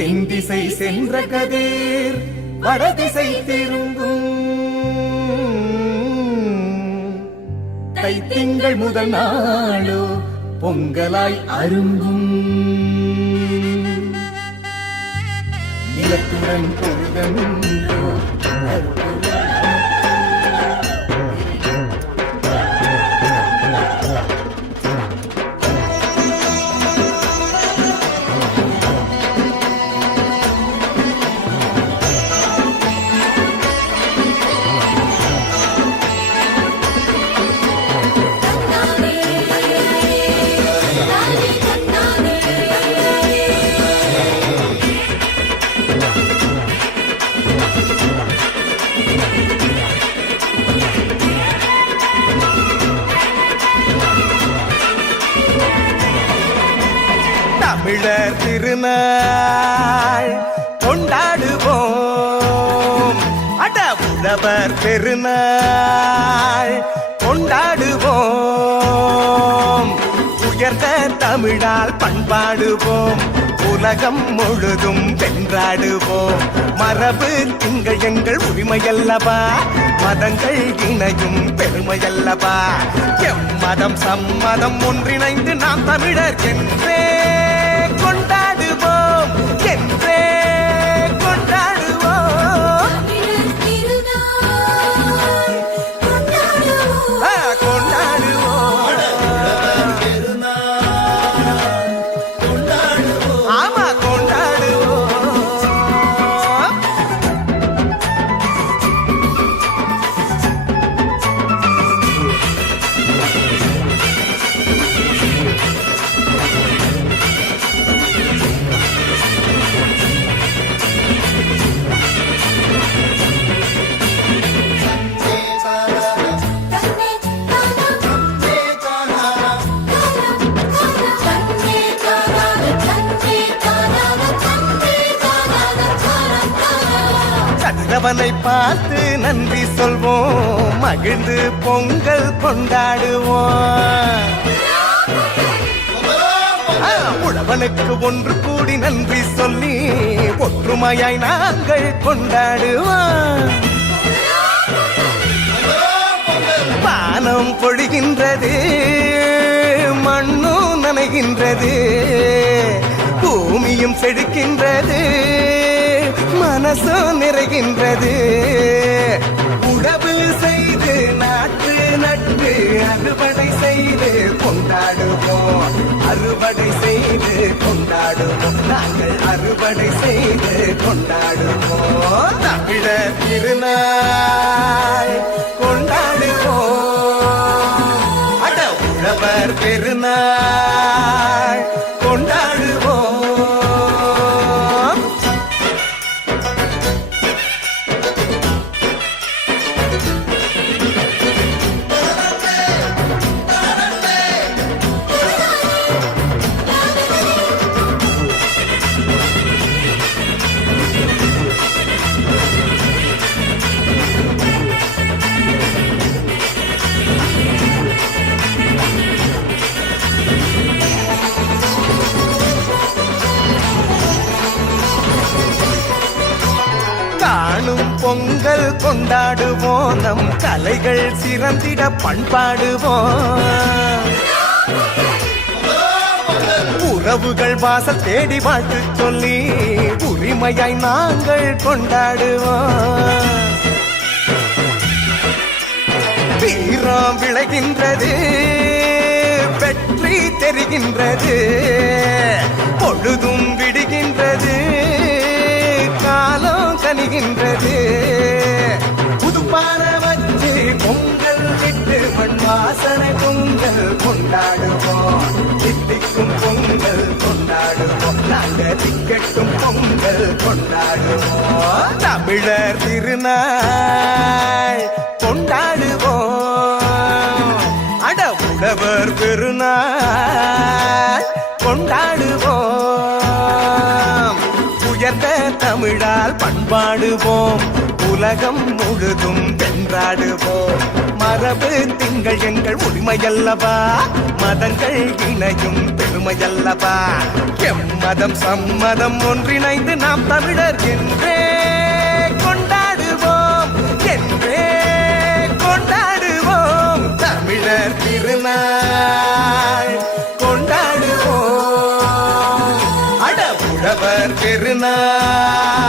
தென் திசை சென்ற கதிர் வடதிசை திரும்பும். தைத்திங்கள் முதல் நாளோ பொங்கலாய் அரும்பும். நிலத்துடன் பொருதன்றோ தமிழர் திருநாள் கொண்டாடுவோம். அட உழவர் பெருநாள் கொண்டாடுவோம். உயர்ந்த தமிழால் பண்பாடுவோம். உலகம் முழுதும் வென்றாடுவோம். மரபு திங்கள் எங்கள் உரிமையல்லவா, மதங்கள் இணையும் பெருமையல்லவா. எம்மதம் சம்மதம் ஒன்றிணைந்து நாம் தமிழர் என்றே கொண்டாடுவோம், என்றே கொண்டாடுவோம். ஆமா கொண்டாடுவோம். கதிரவனை பார்த்து நன்றி சொல்வோம், மகிழ்ந்து பொங்கல் கொண்டாடுவோம். உழவனுக்கு ஒன்று கூடி நன்றி சொல்லி ஒற்றுமையாய் நாங்கள் கொண்டாடுவோம். வானம் பொழிகின்றது, மண்ணும் நனைகின்றது, பூமியும் செழிக்கின்றது, மனசும் நிறைகின்றது. உழவு செய்து நாட்டு நட்டு அறுவடை செய்து கொண்டாடுவோம். அறுவடை செய்து கொண்டாடுவோம். நாங்கள் அறுவடை செய்து கொண்டாடுவோம். தமிழர் திருநாள் கொண்டாடுவோம். அட உழவர் பெருநாள் கொண்டாடுவோம். பொங்கல் கொண்டாடுவோம். நம் கலைகள் சிறந்திட பண்பாடுவோம். உறவுகள் வாசல் தேடி வாழ்த்து சொல்லி உரிமையாய் நாங்கள் கொண்டாடுவோம். வீரம் விளைகின்றது, வெற்றி தெரிகின்றது, பொழுதும் விடுகின்றது, காலம் கனிகின்றது. புதுப்பான வச்சு பொங்கல் விட்டு மண் வாசனை பொங்கல் கொண்டாடுவோம். தித்திக்கும் பொங்கல் கொண்டாடுவோம். நாங்கள் திக்கட்டும் பொங்கல் கொண்டாடுவோம். தமிழர் திருநாள் கொண்டாடுவோம். அட உழவர் பெருநாள் கொண்டாடுவோம். உயர்ந்த தமிழால் பண்பாடுவோம். உலகம் முழுதும் வென்றாடுவோம். மரபு திங்கள் எங்கள் உரிமையல்லவா, மதங்கள் இணையும் பெருமையல்லவா. எம்மதம் சம்மதம் ஒன்றிணைந்து நாம் தமிழர் என்றே கொண்டாடுவோம், என்றே கொண்டாடுவோம். தமிழர் திருநாள் கொண்டாடுவோம், அட உழவர் திருநாள்